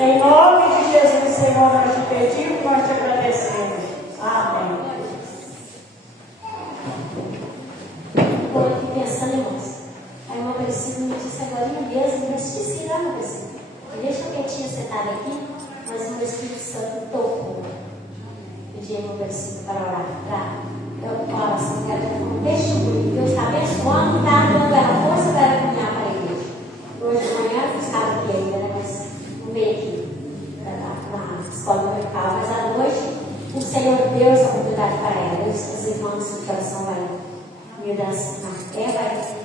Em nome de Jesus, Senhor, nós te pedimos, nós te agradecemos. Amém. Estou aqui pensando, irmãos. Aí o meu versículo me disse agora mesmo, eu esqueci lá no versículo. Eu deixo quietinha sentada aqui, mas o meu Espírito Santo tocou. Pedi aí meu versículo para orar. Eu oro assim, quero deixa eu Deus está abençoando, está dando ela força para ela caminhar para a igreja. Hoje de manhã eu estava aqui ainda, né? Mas não veio aqui na escola dominical, mas à noite o Senhor deu essa oportunidade para ela. Eu disse, os irmãos do coração vai me dar assim, vai.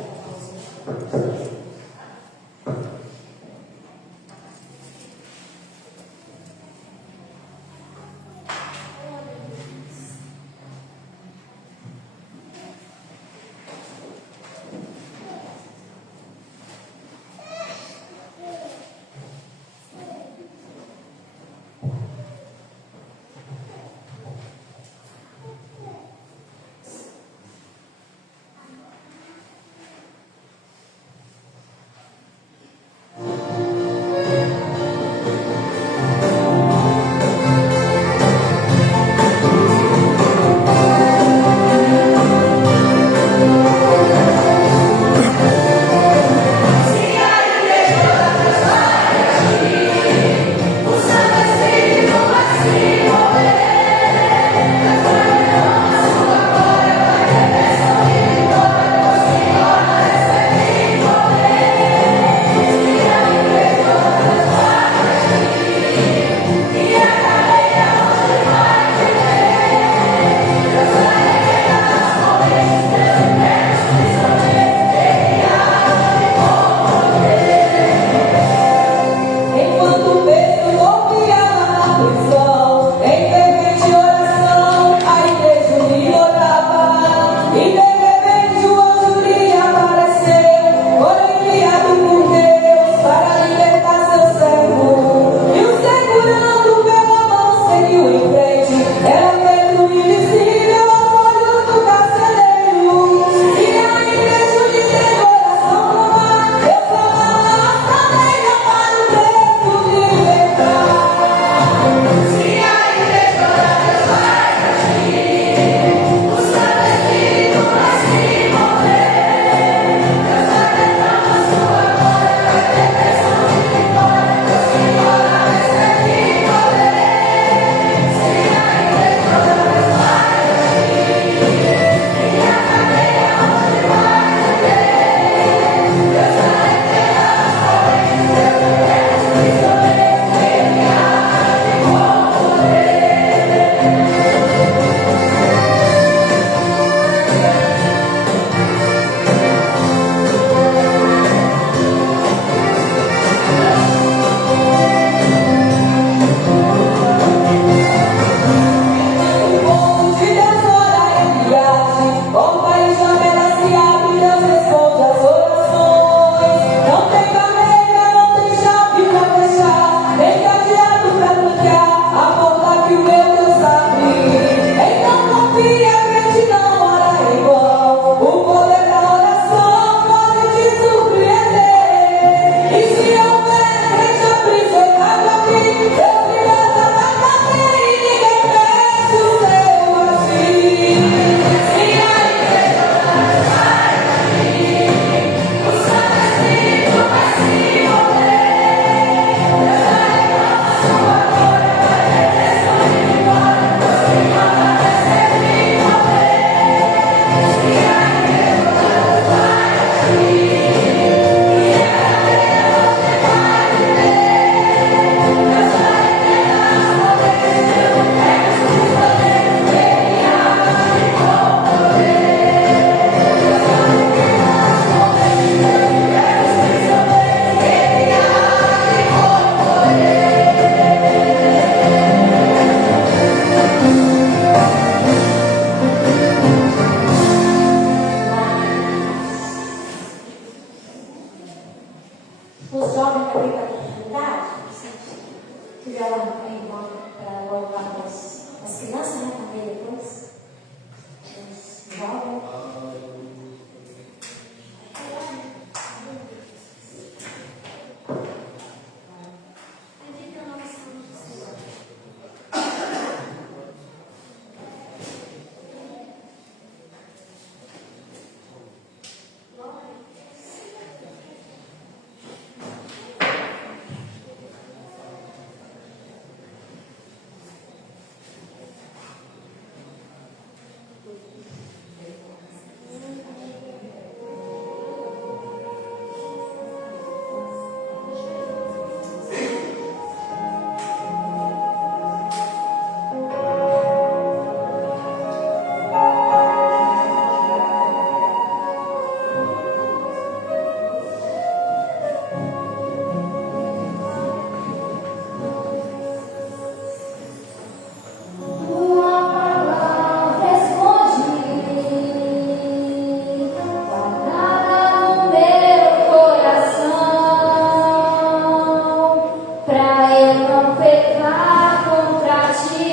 eu não pecar contra ti,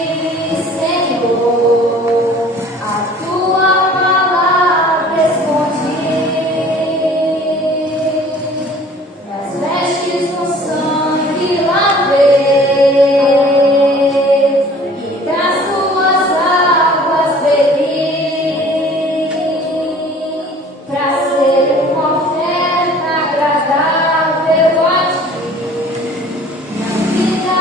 Senhor. A tua palavra escondi, as vestes no sangue lavei, e das tuas águas bebi, pra ser uma oferta agradável a ti. Na vida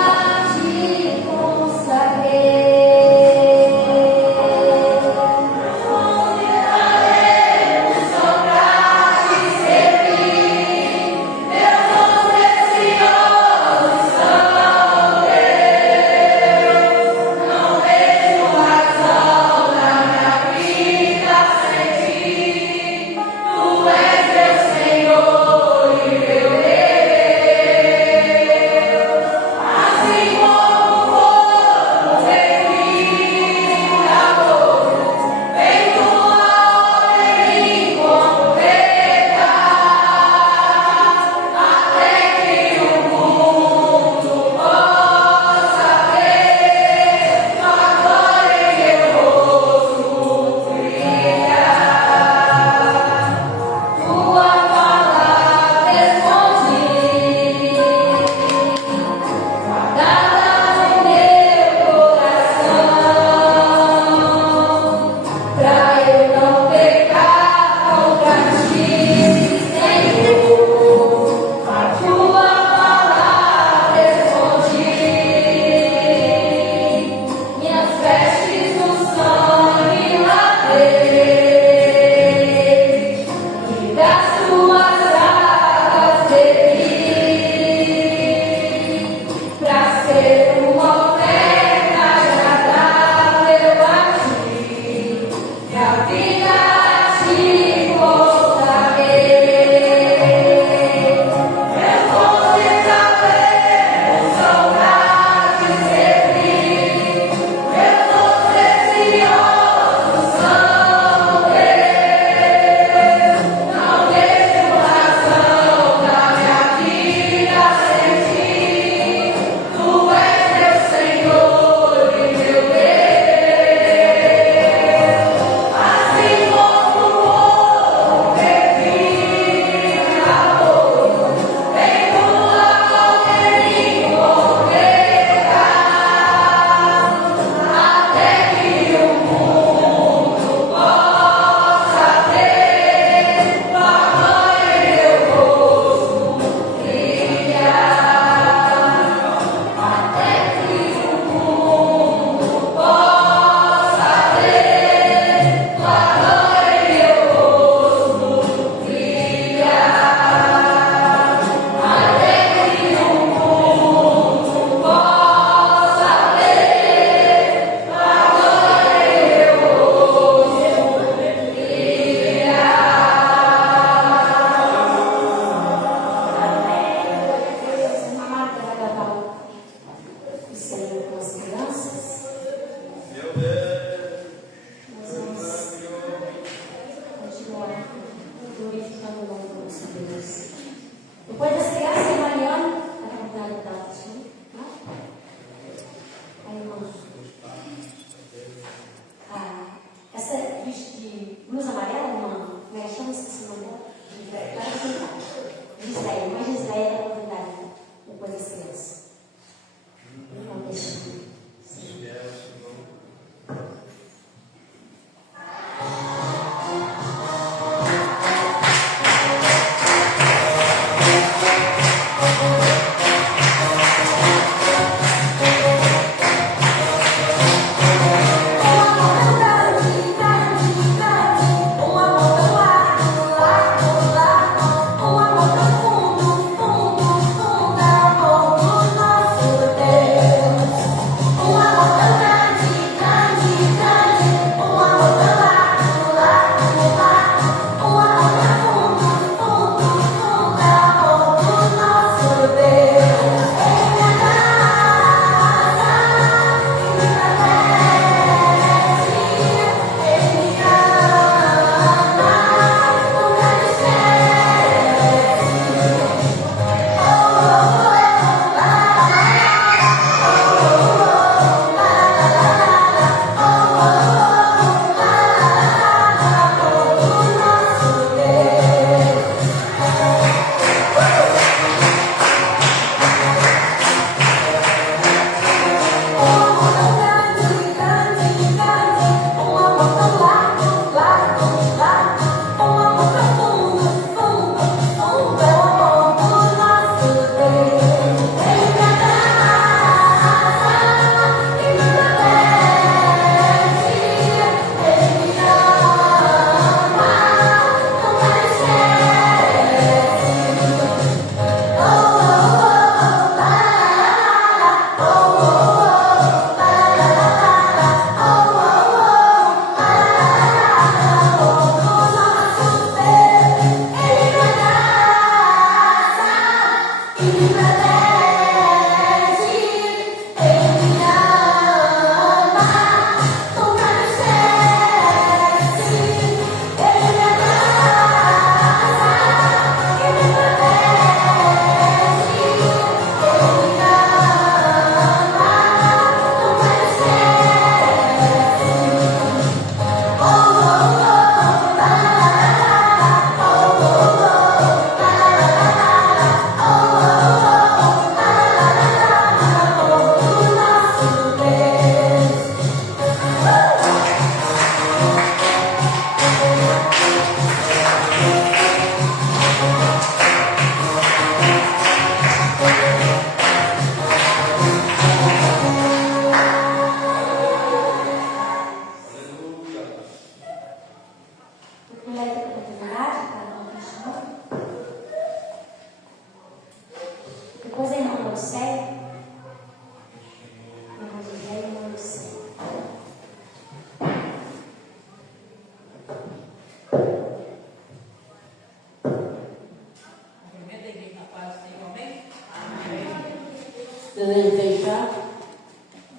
Desejo deixar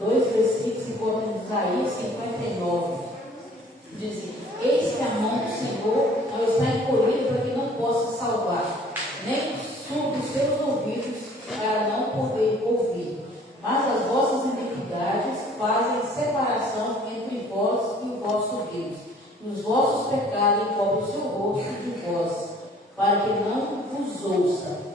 2 versículos que encontram em Isaías 59. Diz: eis que a mão do Senhor não está encolhida para que não possa salvar, nem surdo os seus ouvidos para não poder ouvir. Mas as vossas iniquidades fazem separação entre vós e o vosso Deus. E os vossos pecados encobrem o seu rosto de vós, para que não vos ouça.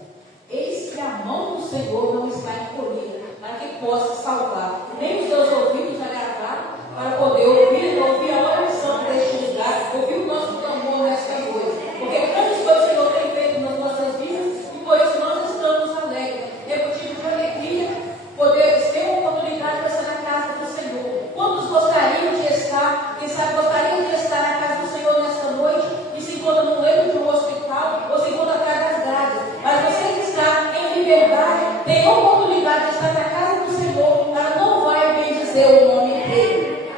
Eis que a mão do Senhor não está encolhida para que possa salvar, nem os seus ouvidos agravados para poder ouvir a oração deste lugar, ouvir o nosso clamor nesta noite. Porque grandes coisas o Senhor tem feito nas nossas vidas e por isso nós estamos alegres. É motivo de alegria poder ter uma oportunidade para estar na casa do Senhor. Quantos gostariam de estar, quem sabe gostariam de estar na casa do Senhor nesta noite e se encontra no leito de um hospital ou se encontra atrás das grades? Mas você que está em liberdade tem a oportunidade de estar na casa do Senhor, ela não vai bem dizer o nome dele.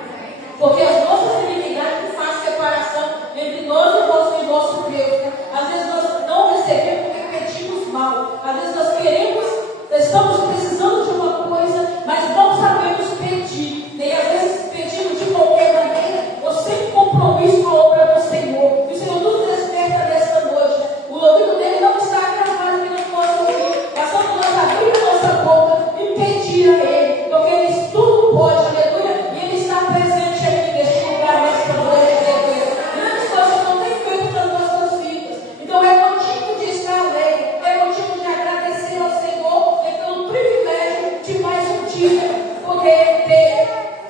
Porque as nossas iniquidades fazem separação entre nós e o nosso Deus. Às vezes nós não recebemos porque pedimos mal. Às vezes nós queremos, estamos precisando de uma coisa, mas não sabemos pedir. E às vezes pedimos de qualquer maneira, ou sem compromisso com a obra do Senhor. E o Senhor nos desperta nesta noite. O ouvido dele não está gravado que não possa ouvir. Bastamos nós abrir a nossa boca e pedir a ele. Porque ele tudo pode, aleluia. E ele está presente aqui neste lugar, nesta noite, aleluia. Grandes coisas não tem feito nas nossas vidas. Então é motivo de estar alegre, é motivo de agradecer ao Senhor pelo privilégio de mais um dia poder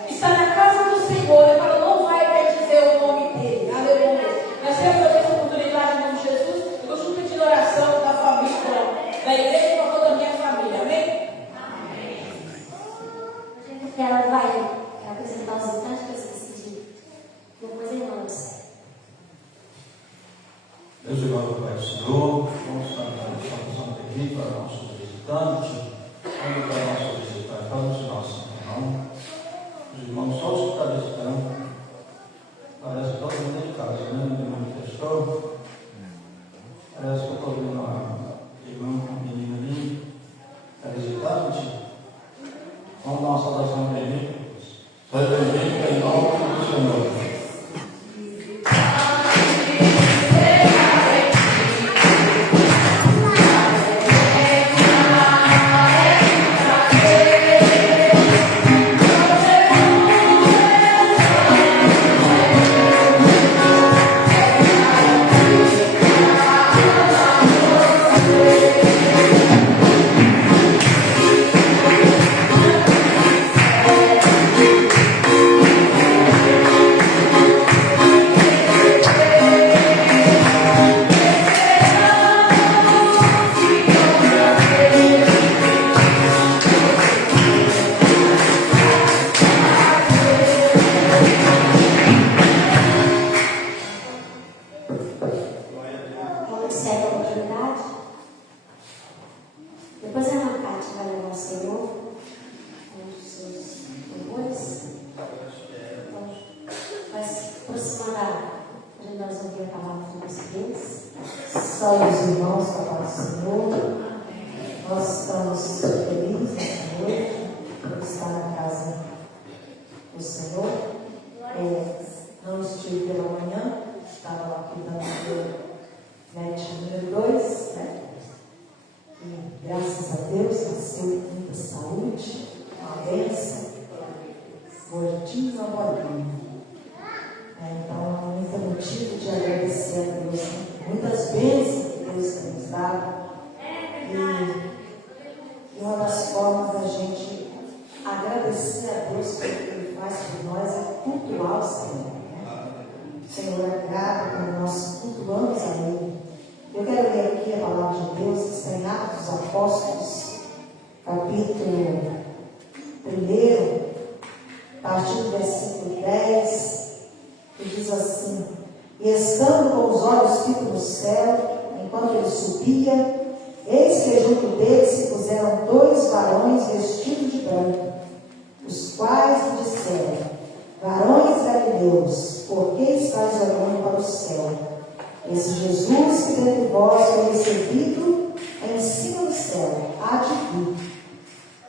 estar na casa do Senhor. E ela não vai bem dizer o nome dele, aleluia. Nós temos essa oportunidade em nome de Jesus. Eu estou pedindo oração da família, da igreja e por favor da minha família, amém? Ela vai apresentar os instantes que eu esqueci de. Depois ele não sei. Deus igual Pai do Senhor, vamos santo aqui para o nosso visitante, vamos para o nosso visitante, para o nosso irmão. Os irmãos só os que estão visitando, parece que todo mundo é de casa, né? Ninguém manifestou. Parece que eu estou vendo uma menina ali, está visitante. Vamos dar uma saudação para ele. Seja bem-vindo em nome do Senhor.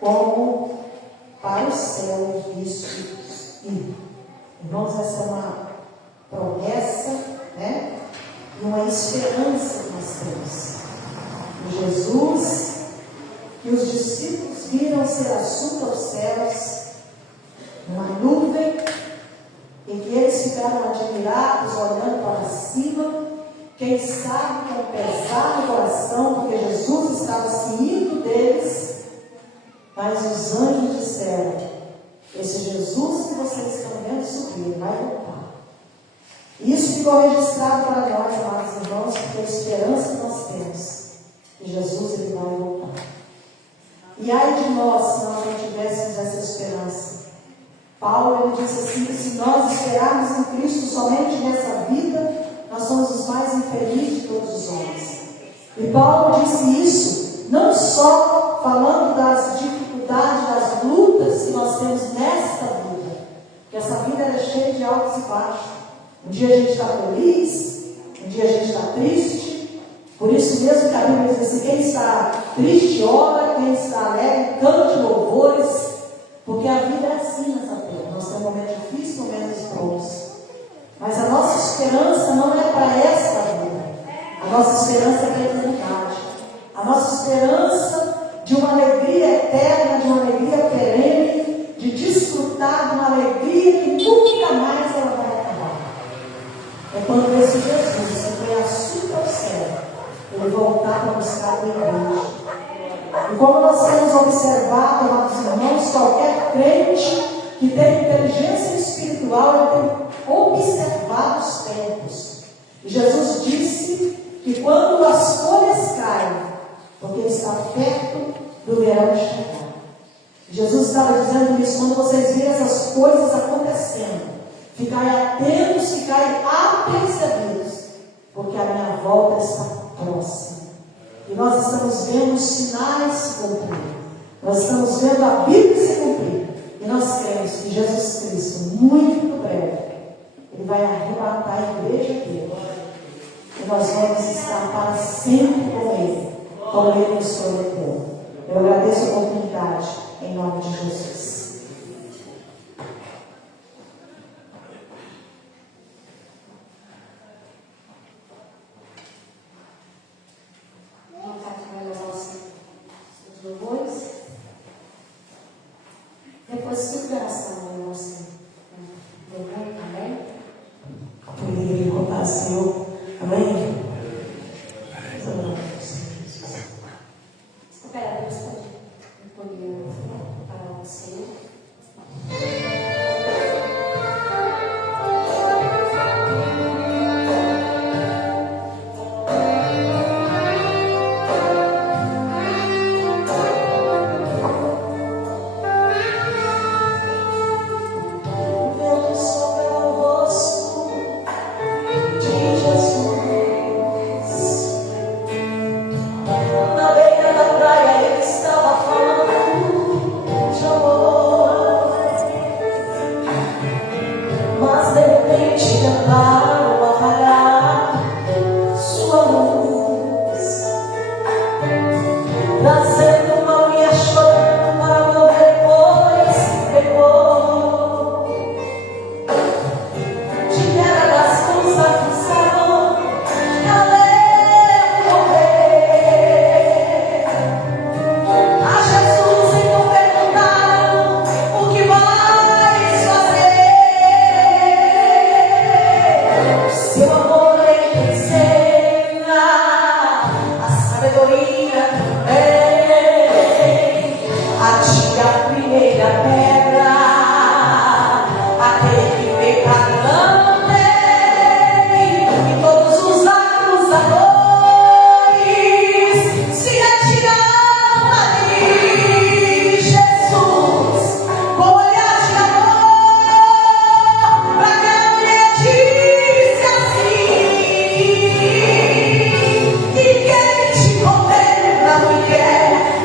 como para o céu vistos ir. Irmãos, essa é uma promessa, né? E uma esperança que nós temos. O Jesus que os discípulos viram ser assunto aos céus, numa nuvem, em que eles ficaram admirados, olhando para cima, quem sabe com pesar no coração, porque Jesus estava se indo deles, mas os anjos disseram: esse Jesus que vocês estão vendo subir, vai voltar. Isso ficou registrado para nós, amados irmãos, porque é a esperança que nós temos, que Jesus ele vai voltar. E ai de nós, se nós não tivéssemos essa esperança. Paulo ele disse assim, que se nós esperarmos em Cristo somente nessa vida, nós somos os mais infelizes de todos os homens. E Paulo disse isso, não só falando das dificuldades, das lutas que nós temos nesta vida, porque essa vida é cheia de altos e baixos. Um dia a gente está feliz, um dia a gente está triste. Por isso mesmo que a Bíblia diz assim, quem está triste ora, quem está alegre cante louvores, porque a vida é assim nessa terra. Nós temos momentos difíceis, momentos bons. Mas a nossa esperança não é para esta vida. A nossa esperança é para a eternidade. A nossa esperança de uma alegria eterna, de uma alegria perene, de desfrutar de uma alegria que nunca mais ela vai acabar. É quando esse Jesus, que foi assunto ao céu, ele voltar para buscar a igreja. E como nós temos observado, amados irmãos, qualquer crente que tem inteligência espiritual, ele tem observado os tempos. E Jesus disse que quando as folhas caem, porque está perto do verão chegar. Jesus estava dizendo isso, quando vocês virem essas coisas acontecendo, ficarem atentos, ficarem apercebidos, porque a minha volta está próxima. E nós estamos vendo os sinais se cumprir. Nós estamos vendo a Bíblia se cumprir. E nós cremos que Jesus Cristo, muito breve, Ele vai arrebatar a igreja dele. E nós vamos estar para sempre com Ele, como Ele nos prometeu. Eu agradeço a oportunidade, em nome de Jesus. Depois, superação, irmãos. Levando também. Ele contar Senhor. Amém? Os cooperadores podem recolher para você.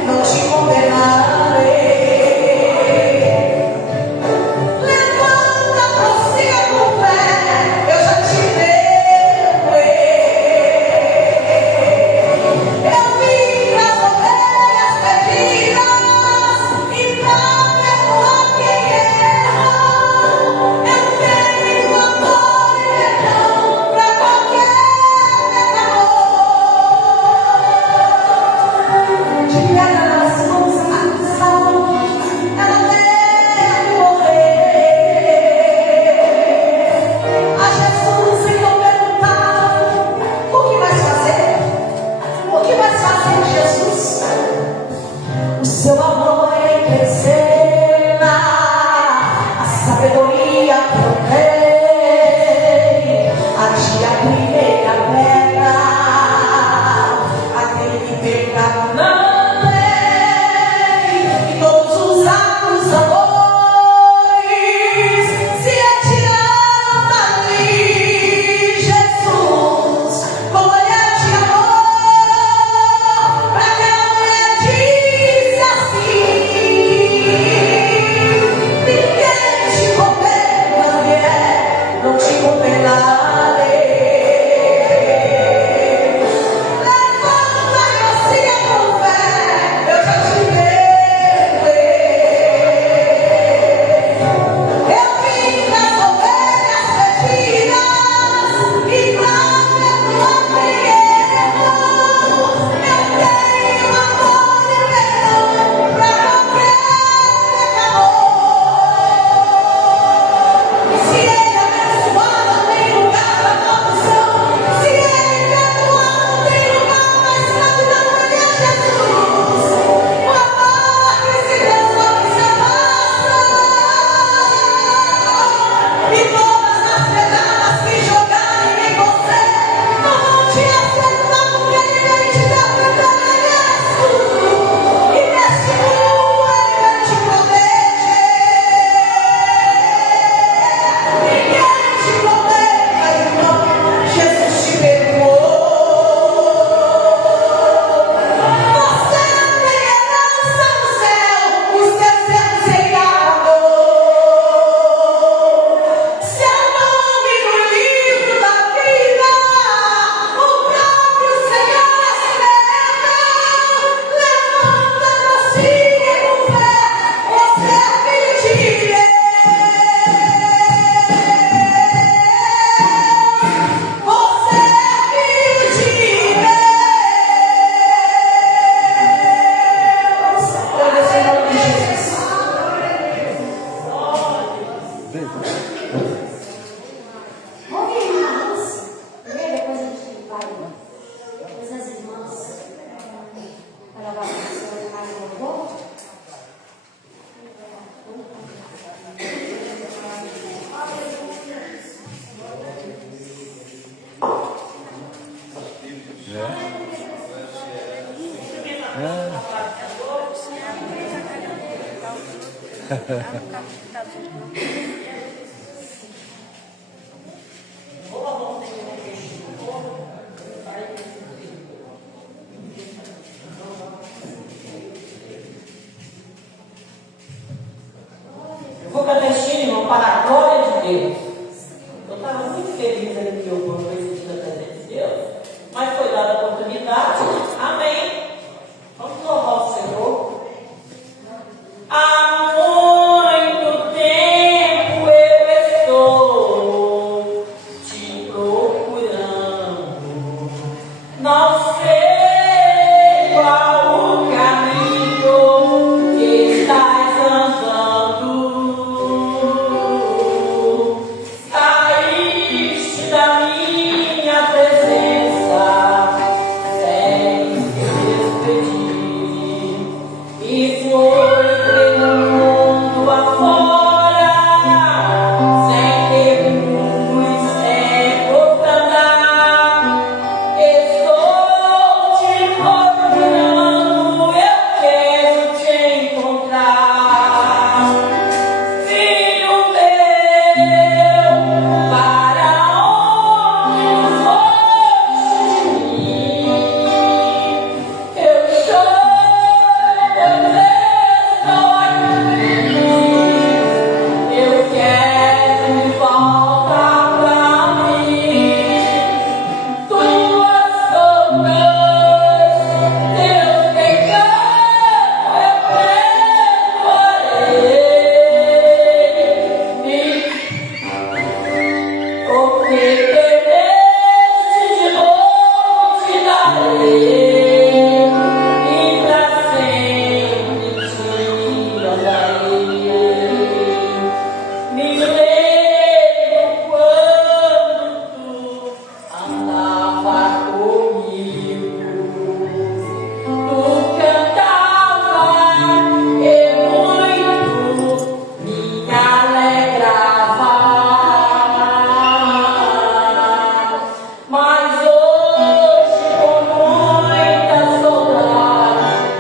Não te condenarei. Eu vou cantar este hino para a glória de Deus. Eu estava muito feliz ali que eu fui sentindo a presença de Deus, mas foi dada a oportunidade. Amém. Vamos louvar o Senhor. Há muito tempo eu estou te procurando. Não sei qual o caminho que estás andando. Saíste da minha presença sem se despedir e foi pelo mundo afora sem ter luz, sem andar. Estou te procurando, eu quero te encontrar, filho meu, para onde foste de mim? Eu choro, eu quero de volta pra mim. Tuas bocas, teus pecados eu perdoarei. O que perdeste de novo te darei, e pra sempre te andarei. Me lembro quando tu andava comigo, tu cantava e muito me alegrava. Mas hoje, com muita saudade,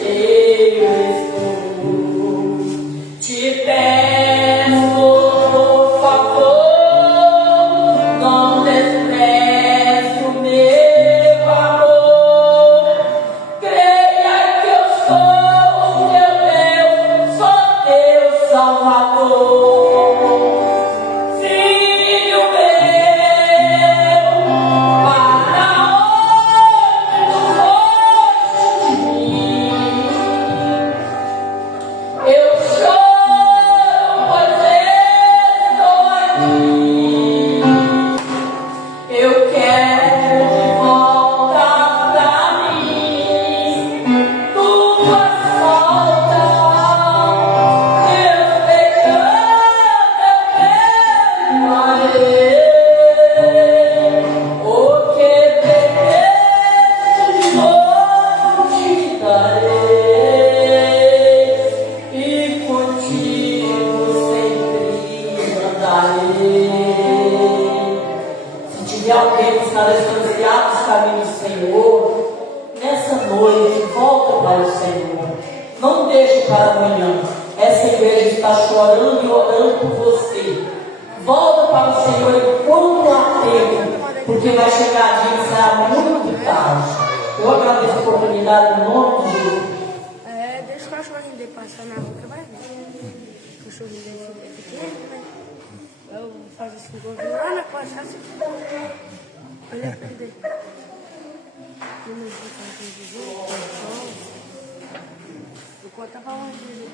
eu estou. Te peço, por favor, não despreze o meu amor. Creia que eu sou teu Deus, sou teu Salvador. Filho meu, para onde tu foste de mim? Eu choro, pois estou aqui. Eu quero de volta pra mim. Tuas faltas, teus pecados eu perdoarei. O que perdeste de novo te darei, e contigo sempre andarei. Se tiver alguém que está distanciado dos caminhos do Senhor, nessa noite, volta para o Senhor. Não deixe para amanhã. Essa igreja está chorando e orando por você. Volta para o Senhor enquanto há tempo, porque vai chegar dia que será muito tarde. Eu agradeço a oportunidade no nome de Jesus. Deixa o cachorrinho dele passar na rua que vai ver. O cachorrinho dele é pequeno, né? Eu faço assim, vou vir lá na costa, assim. Olha pra ele. Eu não vou fazer de jeito, eu conto pra onde ele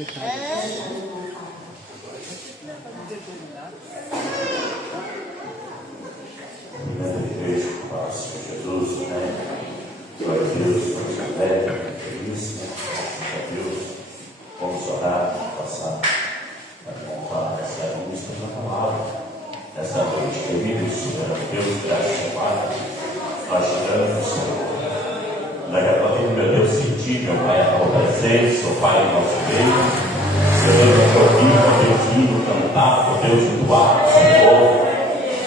Beijo para o Senhor Jesus, né? Glória a Deus, vamos alegre, feliz, né? A Deus, vamos orar, passar a honra essa ministra na palavra, essa noite, queridos, Deus, graças a Deus, nós chegamos, Senhor. Nós já podemos, meu Deus, sentir, meu Pai, a tua presença, o Pai, em nosso meio. Senhor, eu ouvir, meu Deus, hino, cantar, meu Deus, doar, Senhor.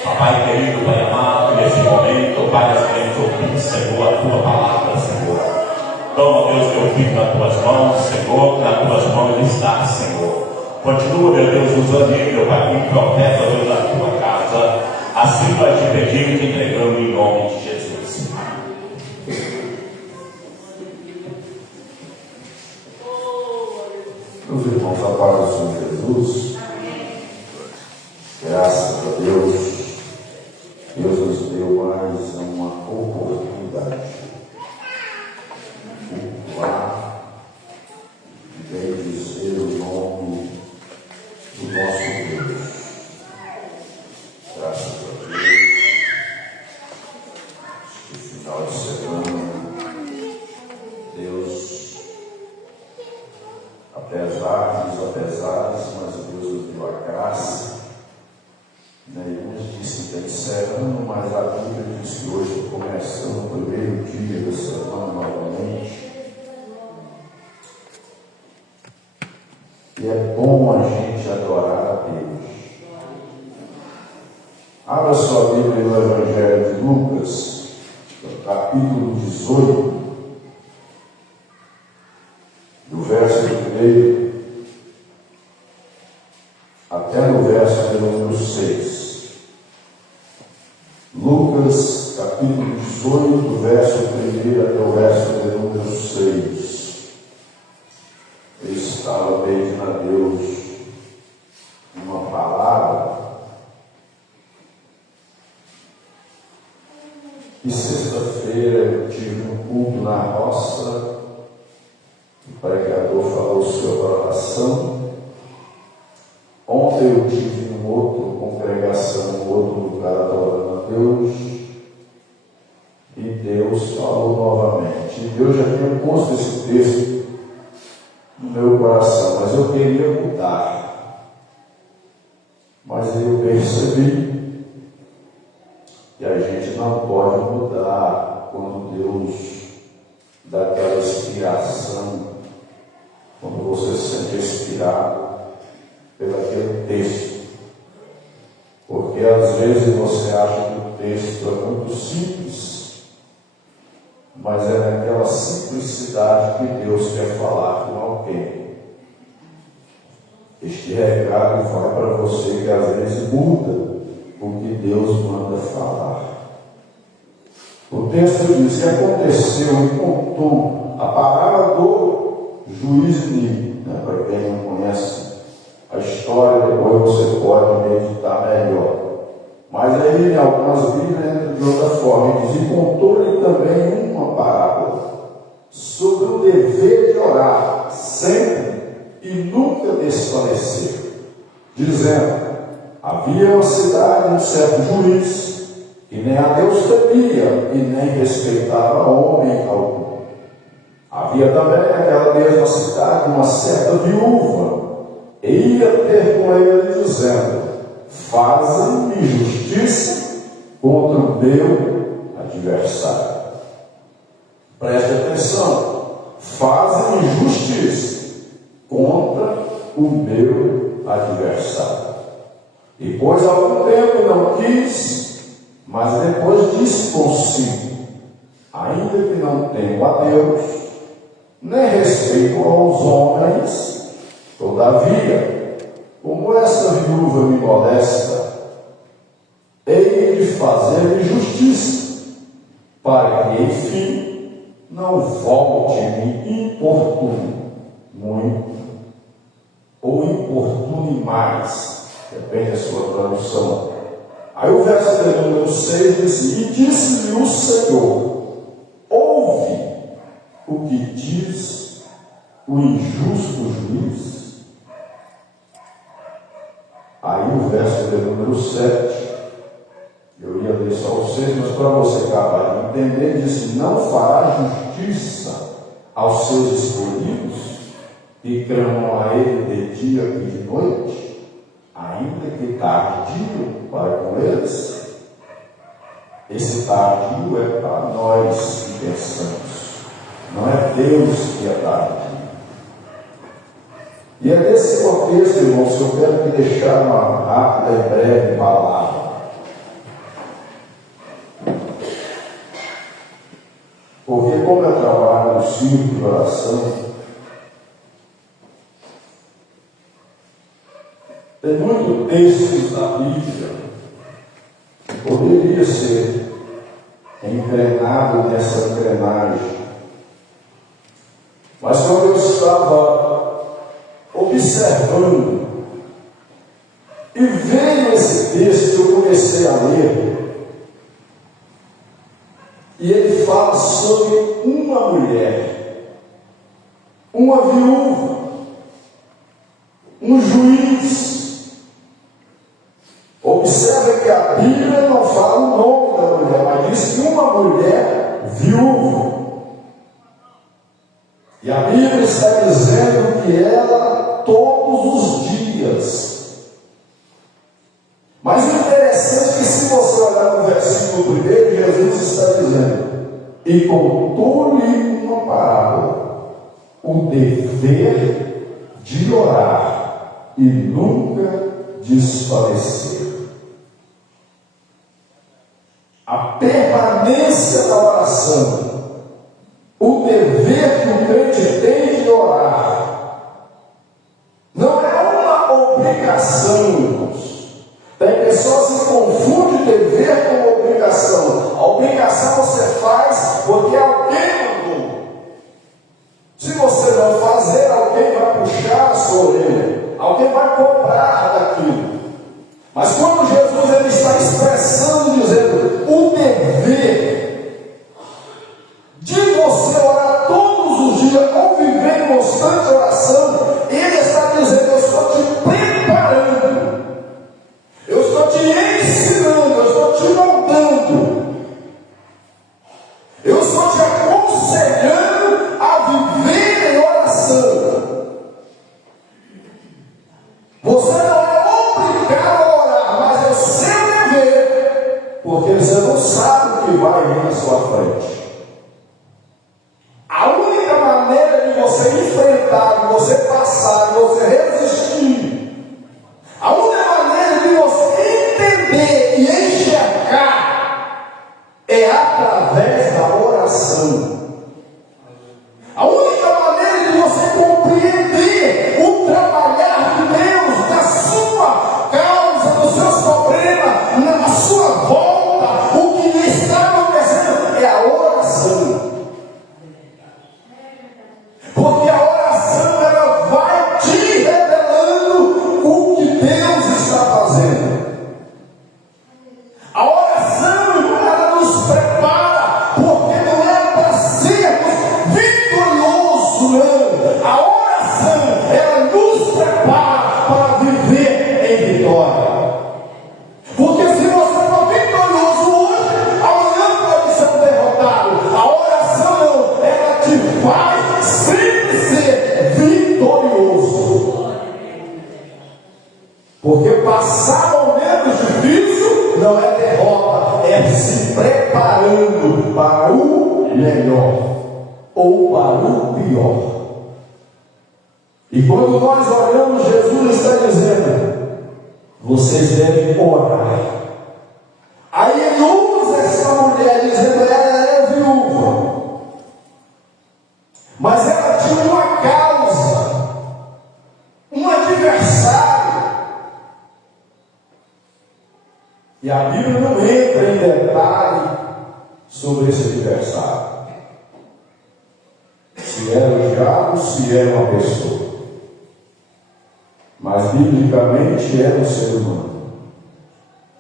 Papai querido, Pai amado, nesse momento, Pai, nós queremos ouvir, Senhor, a tua palavra, Senhor. Toma, Deus, meu filho nas tuas mãos, Senhor, nas tuas mãos ele está, Senhor. Continua, meu Deus, usando ele, meu Pai, como profeta, Deus, na tua casa. Assim nós te pedimos e te entregamos em nome de Jesus. Meus irmãos, a paz do Senhor Jesus, graças a Deus, Deus nos deu mais uma oportunidade de cultuar e bendizer o nome do nosso Deus. Graças a Deus, este final de semana, Deus, apesar dos apesares, mas Deus nos deu a graça. Uns dizem que está encerrando, mas a Bíblia diz que hoje está começando o primeiro dia da semana novamente. E é bom a gente adorar a Deus. Abra sua Bíblia no Evangelho de Lucas, capítulo 18, do verso 1 até no verso de número 6. Lucas, capítulo 18, do verso 1 até o verso de número 6. Eu estava pedindo a Deus uma palavra. E sexta-feira eu tive um culto na roça. O pregador falou sobre oração. Ontem eu tive em outra congregação, em outro lugar, adorando a Deus. E Deus falou novamente. E eu já tinha posto esse texto no meu coração, mas eu queria mudar. Mas eu percebi que a gente não pode mudar quando Deus dá aquela inspiração, quando você se sente inspirado pelo aquele texto. Porque às vezes você acha que o texto é muito simples, mas é naquela simplicidade que Deus quer falar com alguém. Este recado vai para você que às vezes muda o que Deus manda falar. O texto diz que aconteceu e contou a parábola do juiz Nínive, né? Para quem não conhece a história, depois você pode meditar melhor. Mas aí em algumas Bíblias entra de outra forma, e diz: e contou-lhe também uma parábola sobre o dever de orar sempre e nunca desfalecer, dizendo: havia uma cidade, um certo juiz, que nem a Deus temia e nem respeitava homem algum. Havia também naquela mesma cidade uma certa viúva, e ia ter com ele dizendo: faze-me justiça contra o meu adversário. Preste atenção: faze-me justiça contra o meu adversário. E depois algum tempo não quis, mas depois disse consigo: ainda que não temo a Deus, nem respeito aos homens, todavia, como essa viúva me molesta, hei de fazer-lhe justiça, para que, enfim, não volte e me importune muito, ou importune mais, depende da sua tradução. Aí o verso de número 6 diz: e disse-lhe o Senhor: ouve o que diz o injusto juiz. o verso de número 7. Eu ia ler só o 6, mas para você acabar de entender, diz: não fará justiça aos seus escolhidos, que clamam a ele de dia e de noite, ainda que tardio para com eles. Esse tardio é para nós que pensamos, não é Deus que é tardio. E é nesse contexto, irmãos, que eu quero te deixar uma rápida e breve palavra. Porque como eu trabalho no círculo de oração, tem muitos textos da Bíblia que poderia ser engrenado nessa engrenagem. Mas quando eu estava observando e vendo esse texto, eu comecei a ler. E ele fala sobre uma mulher, uma viúva, um juiz. Observe que a Bíblia não fala o nome da mulher, mas diz que uma mulher viúva. E a Bíblia está dizendo que ela todos os dias. Mas o interessante é que, se você olhar no versículo 1, Jesus está dizendo: e contou-lhe uma parábola, o dever de orar e nunca desfalecer. A permanência da oração, o dever que o crente tem de orar, não é uma obrigação, irmãos. Tem pessoas que confundem dever com obrigação. A obrigação você faz porque alguém mandou. Se você não fazer, alguém vai puxar a sua orelha, alguém vai cobrar daquilo. Mas quando Jesus ele está expressando, dizendo o dever de você orar todos os dias, ou viver em constante oração, ele está dizendo: eu estou te preparando, eu estou te ensinando, eu estou te moldando, eu estou te aconselhando a viver em oração. Você não é obrigado a orar, mas é o seu dever, porque você não sabe o que vai vir na sua frente. A única maneira de você enfrentar, de você passar, de você resistir, a única maneira de você entender e enxergar é através da oração. A única maneira de você compreender o trabalhar de Deus na sua causa, nos seus problemas, na sua volta, o que está acontecendo é a oração. Porque a oração ela vai te revelando o que Deus está fazendo. A oração ela nos prepara, porque não é para sermos vitoriosos, não. A oração ela nos prepara para viver em vitória. Porque se você for vitorioso hoje, amanhã pode ser um derrotado. A oração não, ela te faz sempre ser vitorioso. Porque passar momentos difíceis não é derrota, é se preparando para o melhor ou para o pior. E quando nós oramos, Jesus está dizendo: vocês devem orar. Aí ele usa essa mulher dizendo: ela é viúva, mas ela tinha uma causa, um adversário. E a Bíblia não entra em detalhe sobre esse adversário. Se era o diabo, se era uma pessoa. Mas biblicamente era um ser humano.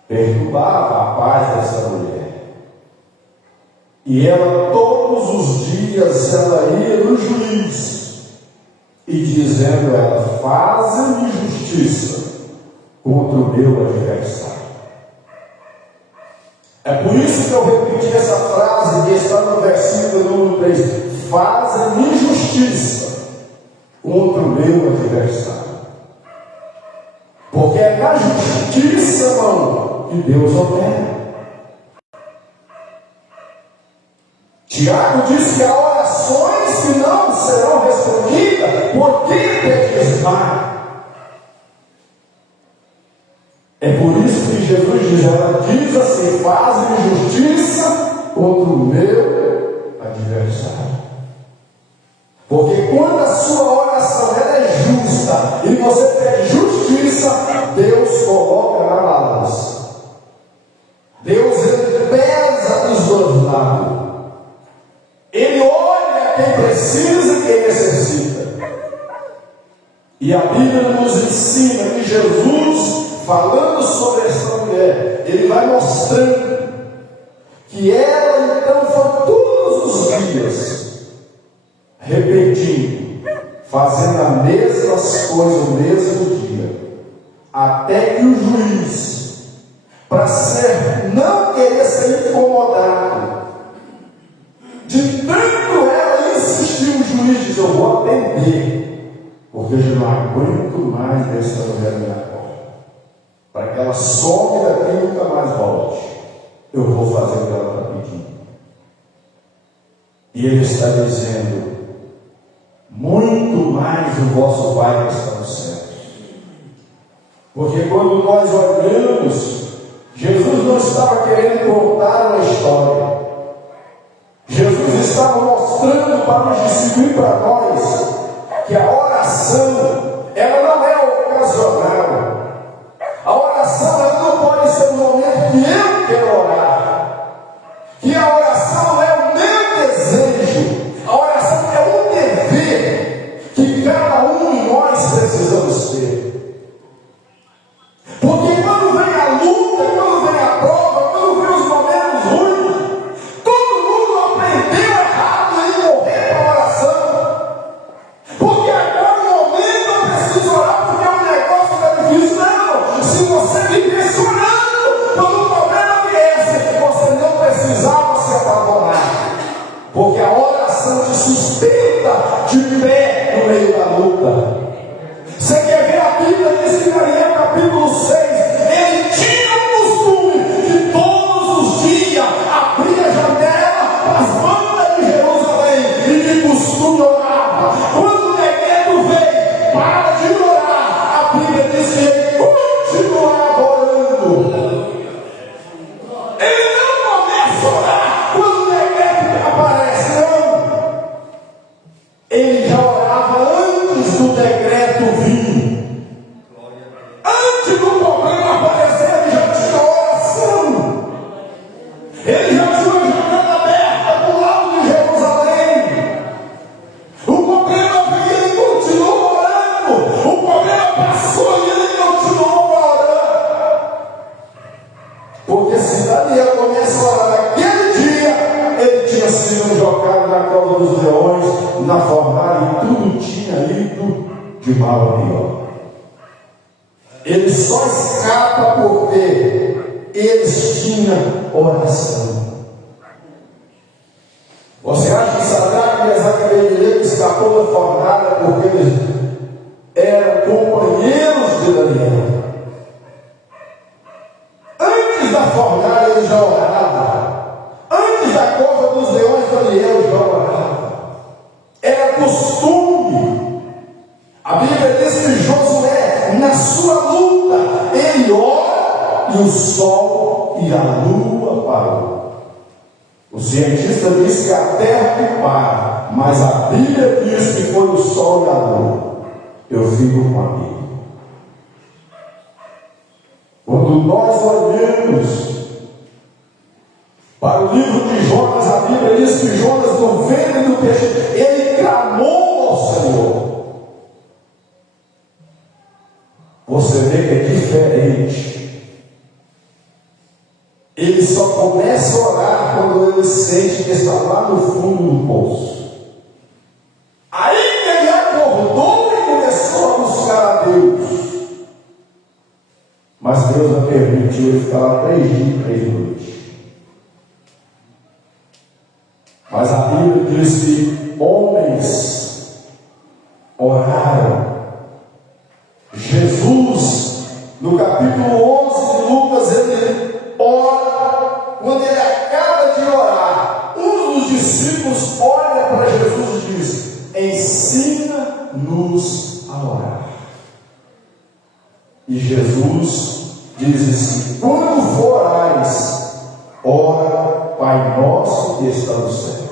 Perturbava a paz dessa mulher. E ela todos os dias ela ia no juiz e dizendo a ela: faze-me justiça. contra o meu adversário. É por isso que eu repeti essa frase que está no versículo número 3. Fazem injustiça contra o meu adversário. Porque é na justiça, irmão, que Deus opera. Tiago diz que há orações que não serão respondidas por quem pedis mais. É por isso que Jesus diz, ela diz assim, fazem justiça contra o meu adversário. Porque quando a sua oração ela é justa e você pede justiça, Deus coloca na balança. Deus ele pesa dos dois lados. Ele olha quem precisa e quem necessita. E a Bíblia nos ensina que Jesus, falando sobre essa mulher, ele vai mostrando que ela então foi todos os dias repetindo, fazendo as mesmas coisas no mesmo dia, até que o juiz, para não querer ser incomodado, de tanto ela insistiu, o juiz diz, eu vou atender, porque eu já não aguento mais dessa mulher na minha porta, para que ela some daqui e nunca mais volte, eu vou fazer o que ela está pedindo. E ele está dizendo, muito mais o vosso Pai que está nos céus. Porque quando nós olhamos, Jesus não estava querendo contar uma história. Jesus estava mostrando para os discípulos e para nós que a oração, ela não é ocasional. A oração, ela não pode ser um momento que eu quero orar. Que a oração é o meu desejo. A oração é um dever que cada um de nós precisamos ter. Porque quando vem a luta, quando vem a prova, quando vem os momentos ruins, todo mundo aprendeu errado em morrer para a oração. Porque agora no momento eu preciso orar porque o negócio está difícil. Não, se você vivesse orando, quando o problema viesse, você não precisava se apavorar. Porque a oração te sustenta de pé no meio da luta. Você quer ver a Bíblia? Diz que Daniel capítulo 6, ele tinha o costume de todos os dias abrir a janela para as bandas de Jerusalém e de costume orava. Quando o decreto veio, para de orar, a Bíblia diz que ele continuava orando. Ele não começa a orar quando o decreto aparece, não. Ele já orava antes do decreto vir. Antes do problema aparecer, ele já tinha oração. Ele já tinha uma janela aberta para o lado de Jerusalém. O problema veio e ele continuou orando. O problema passou e ele continuou a orar. Porque se Daniel começa a orar naquele dia, ele tinha sido jogado na cova dos leões, na fornalha, e tudo tinha ido de mal a pior. Ele só escapa porque eles tinham oração. Você acha que Sadraque, Mesaque e Abednego escapou da fornalha porque eles eram companheiros de Daniel? Antes da fornalha ele já orava. Antes da cova dos leões, Daniel já orava. Era costume. A Bíblia diz que Josué, na sua luta, ele ora e o sol e a lua param. O cientista diz que a terra para, mas a Bíblia diz que foi o sol e a lua. Eu fico com a Bíblia. Quando nós olhamos para o livro de Jonas, a Bíblia diz que Jonas, no ventre do peixe, ele clamou ao Senhor. Você vê que é diferente. Ele só começa a orar quando ele sente que está lá no fundo do poço. Aí que ele acordou e começou a buscar a Deus. permitiu ele ficar lá 3 dias e 3 noites. Mas a Bíblia diz que homens oraram. Jesus, no capítulo 11 de Lucas, ele ora. Quando ele acaba de orar, um dos discípulos olha para Jesus e diz: ensina-nos a orar. E Jesus diz assim: quando for orais, ora, Pai nosso que está no céu.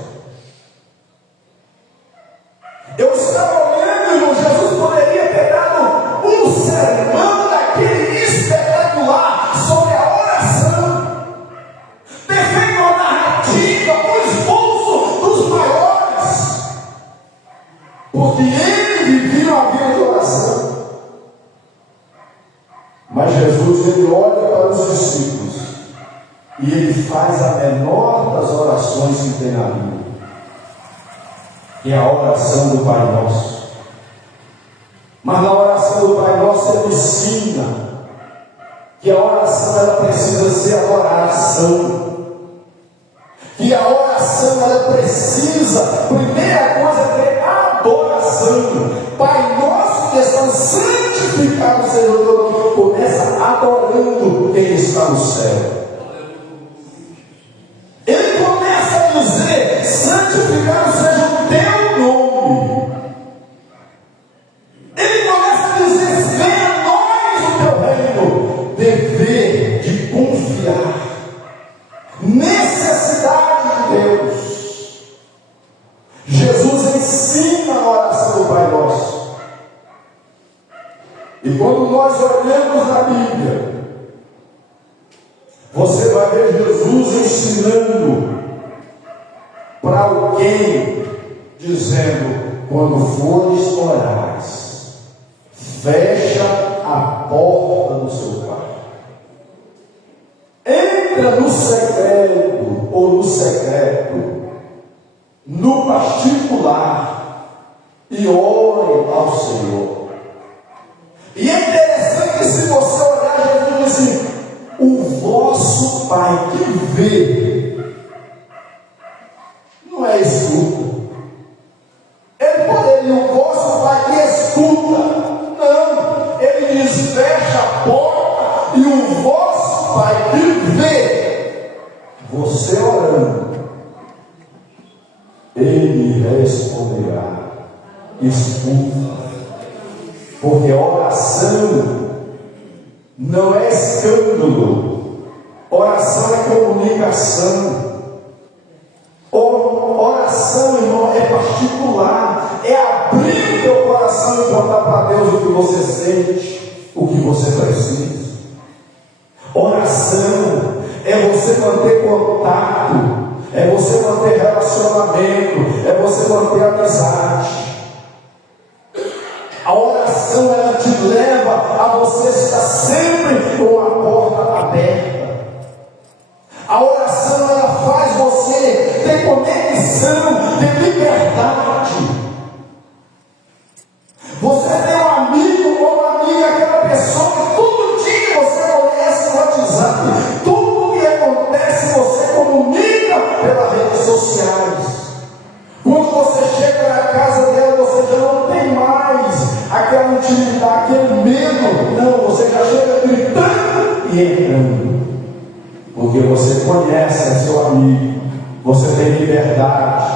Eu estava olhando, irmão, Jesus poderia ter dado um sermão daquele espetacular sobre a oração, ter feito uma narrativa, um esboço dos maiores, porque ele vivia uma vida de oração. Mas Jesus, ele olha para os discípulos e ele faz a menor das orações que tem na Bíblia, que é a oração do Pai Nosso. Mas na oração do Pai Nosso ele ensina que a oração ela precisa ser a oração, que a oração ela precisa, primeira coisa, ter adoração. Pai Nosso que está santificado seja o teu nome. Começa adorando quem está no céu. Ele começa a dizer: santificado seja o teu nome. Ele começa a dizer: venha a nós o teu reino. Dever de confiar, necessidade de Deus. Jesus ensina a oração do Pai Nosso. E quando nós olhamos na Bíblia, você vai ver Jesus ensinando para alguém, dizendo: quando fores orares, fecha a porta do seu quarto, entra no secreto ou no secreto, no particular, e ore ao Senhor. E é interessante que, se você olhar, Jesus diz assim: o vosso Pai que vê, não é escuta. Ele poderia: o vosso Pai que escuta. Não, ele diz: fecha a porta, e o vosso Pai que vê você orando, ele responderá. Escuta. Porque oração não é escândalo, oração é comunicação. Oração, irmão, é particular, é abrir o teu coração e contar para Deus o que você sente, o que você precisa. Oração é você manter contato, é você manter relacionamento, é você manter amizade. A oração, ela te leva a você estar sempre com a porta aberta. A oração, ela faz você ter conexão, ter liberdade. Você tem um amigo ou uma amiga, aquela pessoa que todo dia você conhece no WhatsApp, tudo que acontece você comunica pelas redes sociais. Quando você chega na casa dela, você já não tem mais aquela intimidade, aquele medo. Não, você já chega gritando e entrando. Porque você conhece, é seu amigo, você tem liberdade.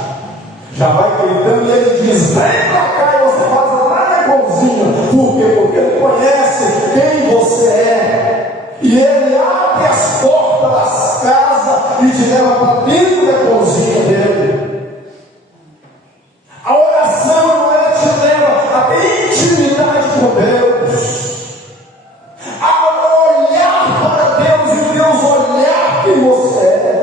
Já vai gritando e ele diz: vem pra cá, e você faz lá na cozinha. Por quê? Porque ele conhece quem você é. E ele abre as portas das casas e te leva para dentro da cozinha dele. A oração, ela te leva a ter intimidade com Deus, a olhar para Deus e Deus olhar quem você é.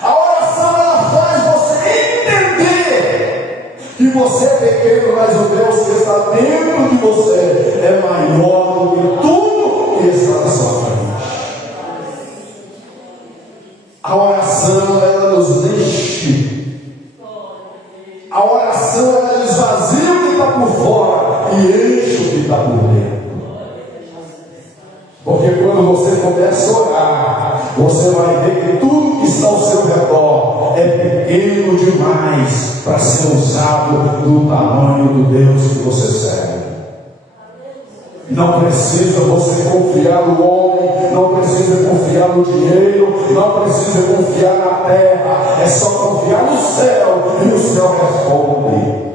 A oração, ela faz você entender que você é pequeno, mas o Deus que está dentro de você é maior do que tudo que está na sua frente. A oração, ela nos enche. A oração, ela esvazia o que está por fora e enche o que está por dentro. Porque quando você começa a orar, você vai ver que tudo que está ao seu redor é pequeno demais para ser usado do tamanho do Deus que você serve. Não precisa você confiar no homem, não precisa confiar no dinheiro, não precisa confiar na terra, é só confiar no céu e o céu responde.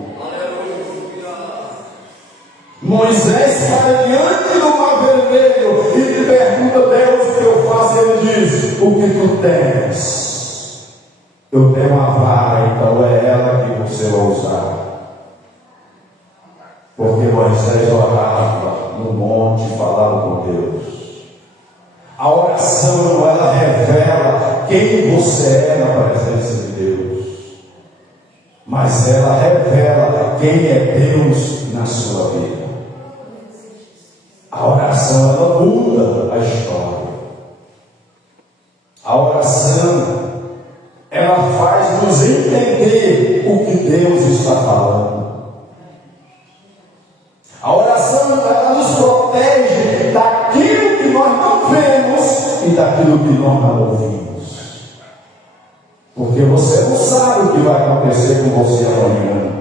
Moisés está diante do mar vermelho e lhe pergunta a Deus o que eu faço, e ele diz: o que tu tens? Eu tenho uma vara, então é ela que você vai usar. Porque Moisés orava no monte e falava com Deus. A oração, ela revela quem você é na presença de Deus, mas ela revela quem é Deus na sua vida. A oração, ela muda a história. A oração, ela faz nos entender o que Deus está falando. A oração, ela nos protege daquilo que nós não vemos e daquilo que nós não ouvimos. Porque você não sabe o que vai acontecer com você amanhã.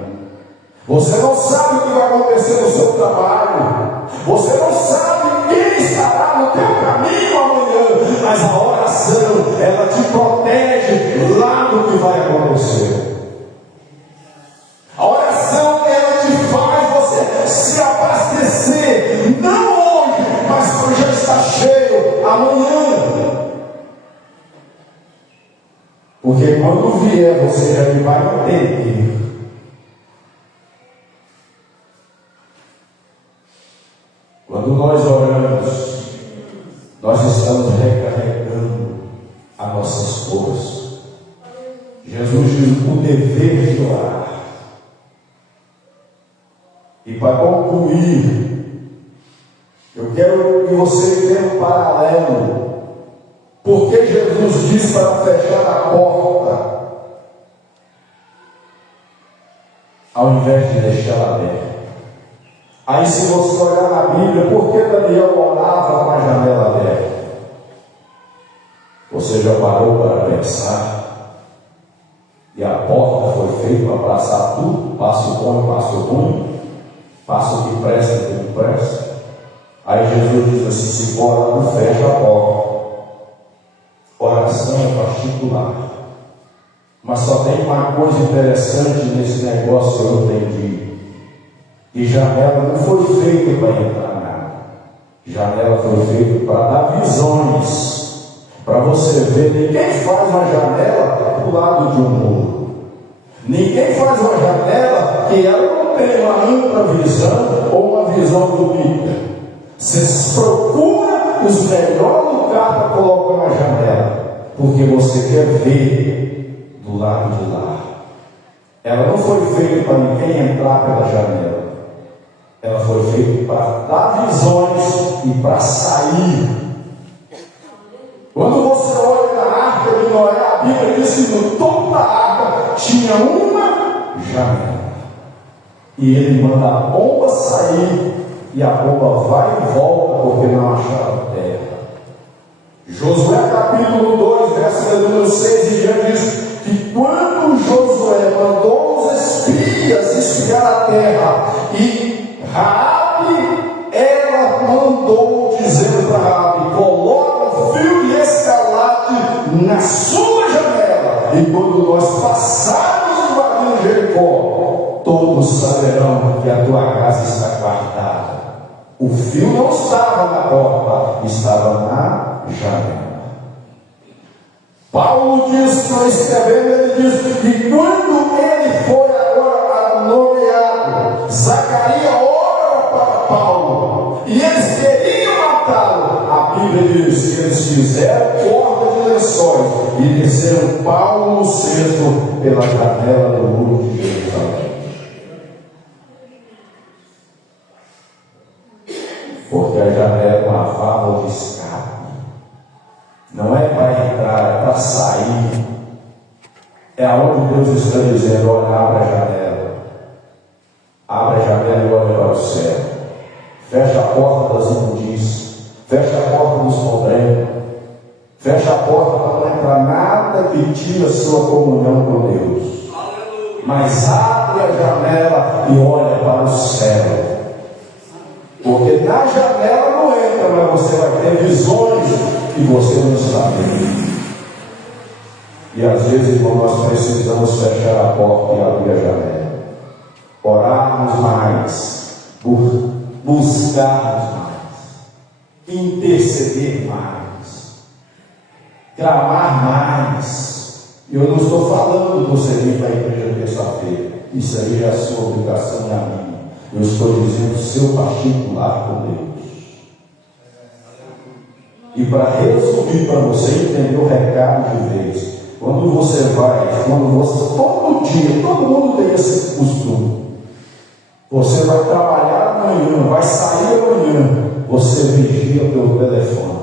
Você não sabe o que vai acontecer no seu trabalho. Você não sabe quem estará no teu caminho amanhã. Mas a oração, ela te protege lá do que vai acontecer. A oração, ela te faz você se abastecer, não hoje, mas quando já está cheio, amanhã. Porque quando vier, você já vai entender. Quando nós oramos, nós estamos recarregando as nossas forças. Jesus diz o dever de orar. E para concluir, eu quero que você tenha um paralelo. Porque Jesus disse para fechar a porta, ao invés de deixá-la aberta. Aí, se você olhar na Bíblia, por que Daniel orava com a janela aberta? Você já parou para pensar? E a porta foi feita para passar tudo, passa o bom e passa o ruim, passa o que presta e o que não presta. Aí Jesus diz assim: se for não fecha a porta. Oração é particular. Mas só tem uma coisa interessante nesse negócio que eu entendi. E janela não foi feita para entrar nada. Janela foi feita para dar visões. Para você ver, ninguém faz uma janela do lado de um muro. Ninguém faz uma janela que ela não tem uma ampla visão ou uma visão bonita. Você procura os melhores lugares para colocar uma janela, porque você quer ver do lado de lá. Ela não foi feita para ninguém entrar pela janela. Ela foi feita para dar visões e para sair. Quando você olha na arca de Noé, a Bíblia diz que no topo da arca tinha uma janela. E ele manda a pomba sair, e a pomba vai e volta porque não achava terra. Josué capítulo 2, verso número 6 e diante diz que quando Josué mandou os espias espiar a terra, e Raabe, ela mandou dizendo para Raabe: coloca um fio de escarlate na sua janela, e quando nós passarmos o vale de Jericó, todos saberão que a tua casa está guardada. O fio não estava na porta, estava na janela. Paulo diz, que escrevendo, ele diz que quando ele foi agora nomeado, Zacarias ora para Paulo, e eles queriam matá-lo. A Bíblia diz que eles fizeram corda de lençóis e desceram Paulo no cesto pela janela do muro de Jerusalém. Porque a janela é uma válvula de escape. Não é para entrar, é para sair. É aonde Deus está dizendo: olha, abre a janela. Abre a janela e olha para o céu. Fecha a porta das imundícias. Fecha a porta dos problemas. Fecha a porta para não entrar nada que tire a sua comunhão com Deus. Mas abre a janela e olha para o céu. Porque na janela não entra, mas você vai ter visões que você não está vendo. E às vezes, irmão, nós precisamos fechar a porta e abrir a janela. Orarmos mais, buscarmos mais, interceder mais, clamar mais. Eu não estou falando do serviço da igreja terça-feira. Isso aí é a sua obrigação e a minha. Eu estou dizendo o seu particular com Deus. E para resumir, para você entender o recado de vez, todo dia, todo mundo tem esse costume. Você vai trabalhar amanhã, vai sair amanhã, você vigia o teu telefone.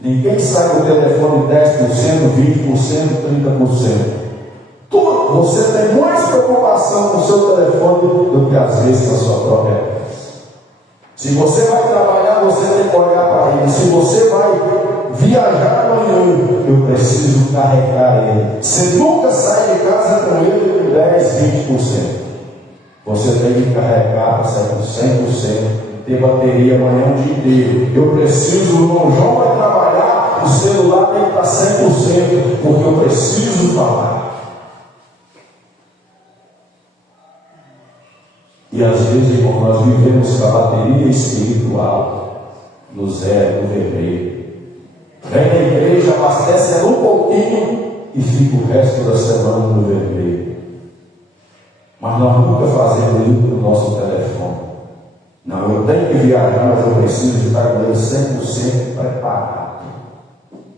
Ninguém sai do telefone 10%, 20%, 30%. Você tem mais preocupação com o seu telefone do que às vezes com a sua própria casa. Se você vai trabalhar, você tem que olhar para ele. Se você vai viajar amanhã, eu preciso carregar ele. Você nunca sai de casa com ele com 10%, 20%. Você tem que carregar para sair com 100%, ter bateria amanhã o dia inteiro. Eu preciso, o irmão João vai trabalhar, o celular tem que estar 100%, porque eu preciso falar. E às vezes, irmão, nós vivemos com a bateria espiritual no zero, no vermelho. Vem na igreja, abastece um pouquinho e fica o resto da semana no vermelho. Mas nós nunca fazemos isso no nosso telefone. Não, eu tenho que viajar, mas eu preciso de estar com ele 100% preparado.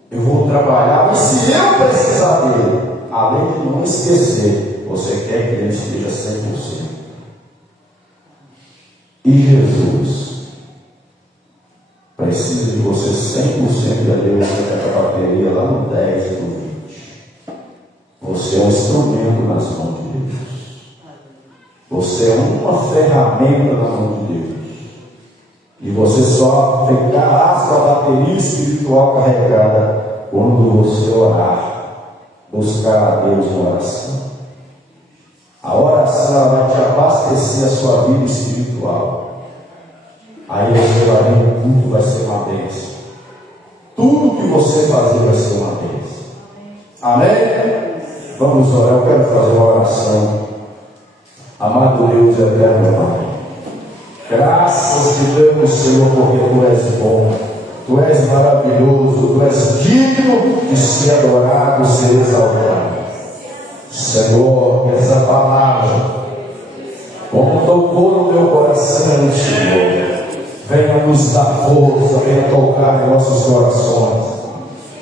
Eu vou trabalhar, e se eu precisar dele, além de não esquecer, você quer que ele esteja 100%. E Jesus precisa de você 100% de Deus, a bateria lá no 10 e no 20. Você é um instrumento nas mãos de Deus. Você é uma ferramenta na mão de Deus. E você só pegará a sua bateria espiritual carregada quando você orar, buscar a Deus na oração. A oração vai te abastecer a sua vida espiritual. Aí você vai ver que tudo vai ser uma bênção. Tudo que você fazer vai ser uma bênção. Amém? Vamos orar. Eu quero fazer uma oração. Amado Deus eterno Pai, graças te damos, Senhor, porque Tu és bom, Tu és maravilhoso, Tu és digno de ser adorado, ser exaltado. Senhor, que essa palavra, como tocou no meu coração, Senhor, venha nos dar força, venha tocar em nossos corações,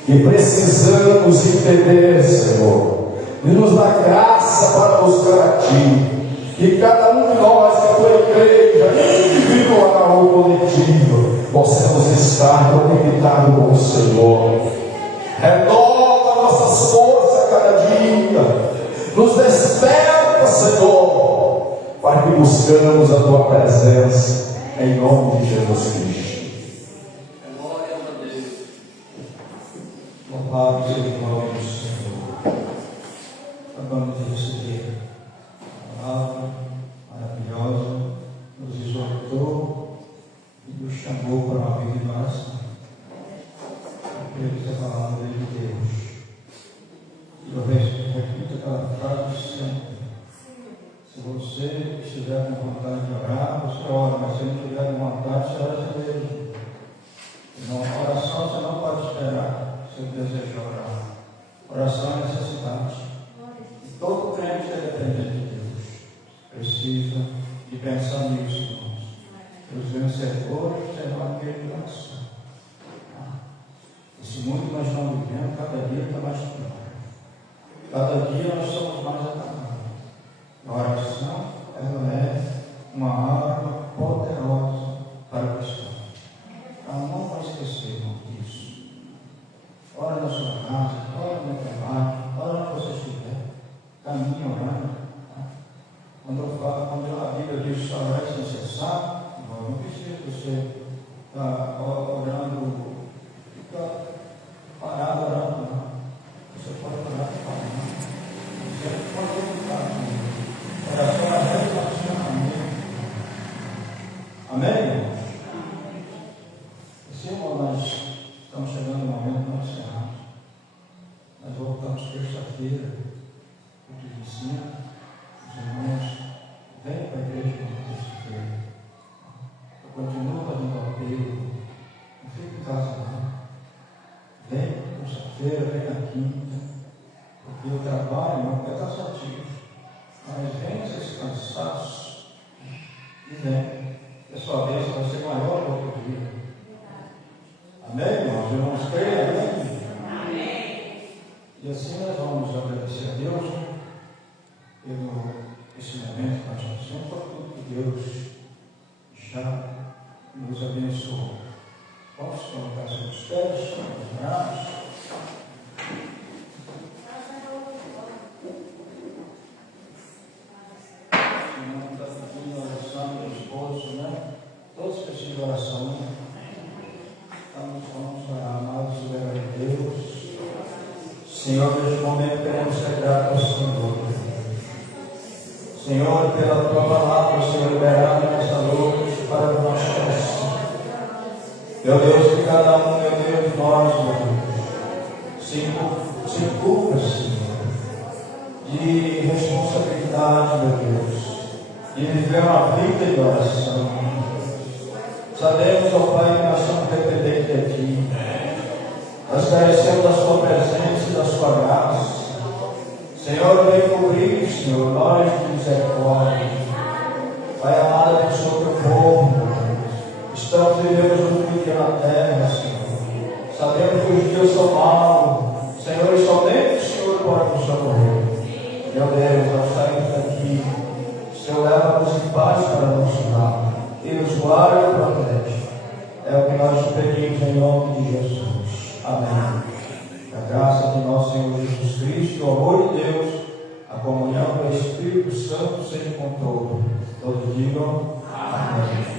que precisamos entender, Senhor, e nos dá graça para buscar a Ti. Que cada um de nós, que a tua igreja, individual ou coletiva, possamos estar conectados com o Senhor. Renova nossas forças cada dia. Nos desperta, Senhor, para que buscamos a tua presença, em nome de Jesus Cristo. Glória a Deus. Louvado seja o nome do Senhor. Acabamos de receber a palavra maravilhosa, nos exortou e nos chamou para uma vida de oração. Eu creio que essa palavra é de Deus. E eu repito aquela frase sempre. Se você estiver com vontade de orar, você ora, mas se não tiver com vontade, você ora a si mesmo. Não, oração você não pode esperar, se você deseja orar. Oração é necessidade. E todo crente é dependente de Deus. Precisa de pensar nisso, irmãos. Os vencedores serão aquele de oração. Esse mundo que nós estamos vivendo, cada dia está mais pior. Cada dia nós somos mais atacados. A oração, ela é uma arma poderosa para o cristão. Ela não vai esquecer, irmão, disso. Ora na sua casa, ora no trabalho, ora onde você estiver. Caminhe orando. Quando a Bíblia diz orar sem cessar, não precisa você estar orando, ficar parado tranquilo. Não fica em casa não. Vem terça-feira, vem na quinta, porque o trabalho é cansativo. Mas vem esses cansaços e vem. A sua vez vai ser maior do que o dia. Amém, irmãos? Irmãos, creem, amém? E assim nós vamos agradecer a Deus pelo esse momento que nós estamos sendo, por tudo que Deus já nos abençoou. Vamos colocar sobre os pés, sobre os braços. O Senhor está pedindo a oração do esposo, né? Todos precisam de oração, né? Vamos orar, amado soberano Deus. Senhor, neste momento queremos ser gratos ao Senhor. Senhor, pela tua palavra, Senhor, liberada nesta noite para o nosso coração. Meu Deus, que cada um, meu Deus, de nós, meu Deus, se culpa, Senhor, de responsabilidade, meu Deus, de viver uma vida de oração. Sabemos, ó Pai, que nós somos dependentes de Ti. Nós carecemos da Sua presença e da Sua graça. Senhor, vem cobrir, Senhor, nós de misericórdia. Pai amado, abençoa o teu povo, meu Deus. Estamos vivendo um dia na terra, Senhor. Sabemos que os dias são maus, Senhor, e somente o Senhor pode nos socorrer. Meu Deus, nós saímos daqui. O Senhor leva-nos em paz para o nosso lar e nos guarda e protege. É o que nós te pedimos em nome de Jesus. Amém. A graça de nosso Senhor Jesus Cristo, o amor de Deus, a comunhão do Espírito Santo seja com todos. Todos digam amém.